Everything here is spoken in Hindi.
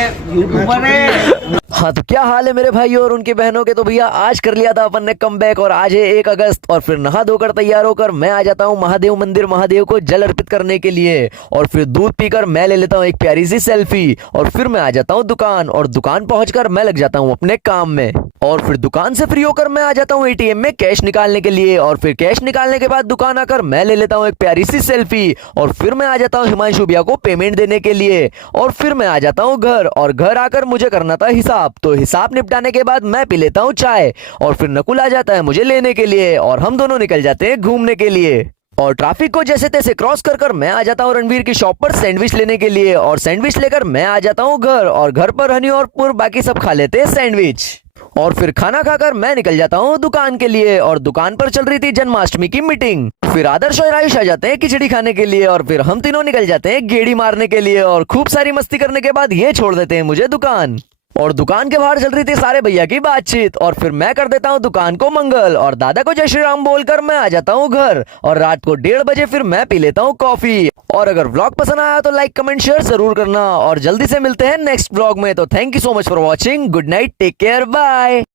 यूट्यूबर है। हाँ तो क्या हाल है मेरे भाई और उनकी बहनों के। तो भैया आज कर लिया था अपन ने कमबैक और आज है 1 अगस्त और फिर नहा धोकर तैयार होकर मैं आ जाता हूँ महादेव मंदिर महादेव को जल अर्पित करने के लिए। और फिर दूध पीकर मैं ले लेता हूँ एक प्यारी सी सेल्फी और फिर मैं आ जाता हूँ दुकान और दुकान पहुंचकर मैं लग जाता हूँ अपने काम में। और फिर दुकान से फ्री होकर मैं आ जाता हूँ एटीएम में कैश निकालने के लिए और फिर कैश निकालने के बाद दुकान आकर मैं ले लेता हूँ एक प्यारी सी सेल्फी और फिर मैं आ जाता हूँ हिमांशु भैया को पेमेंट देने के लिए। और फिर मैं आ जाता हूँ घर और घर आकर मुझे करना था हिसाब, तो हिसाब निपटाने के बाद मैं पी लेता हूँ चाय और फिर नकुल आ जाता है मुझे लेने के लिए और हम दोनों निकल जाते हैं घूमने के लिए। और ट्रैफिक को जैसे तैसे क्रॉस कर मैं आ जाता हूँ रणवीर की शॉप पर सैंडविच लेने के लिए और सैंडविच लेकर मैं आ जाता हूँ घर और घर पर हनी और पुर बाकी सब खा लेते हैं सैंडविच। और फिर खाना खाकर मैं निकल जाता हूँ दुकान के लिए और दुकान पर चल रही थी जन्माष्टमी की मीटिंग। फिर आदर्श और आयुष आ जाते हैं खिचड़ी खाने के लिए और फिर हम तीनों निकल जाते हैं गेड़ी मारने के लिए और खूब सारी मस्ती करने के बाद ये छोड़ देते हैं मुझे दुकान। और दुकान के बाहर चल रही थी सारे भैया की बातचीत और फिर मैं कर देता हूँ दुकान को मंगल और दादा को जय श्री राम बोलकर मैं आ जाता हूँ घर और रात को 1:30 बजे फिर मैं पी लेता हूँ कॉफी। और अगर व्लॉग पसंद आया तो लाइक कमेंट शेयर जरूर करना और जल्दी से मिलते हैं नेक्स्ट व्लॉग में। तो thank you so much for watching, good night, take care, bye.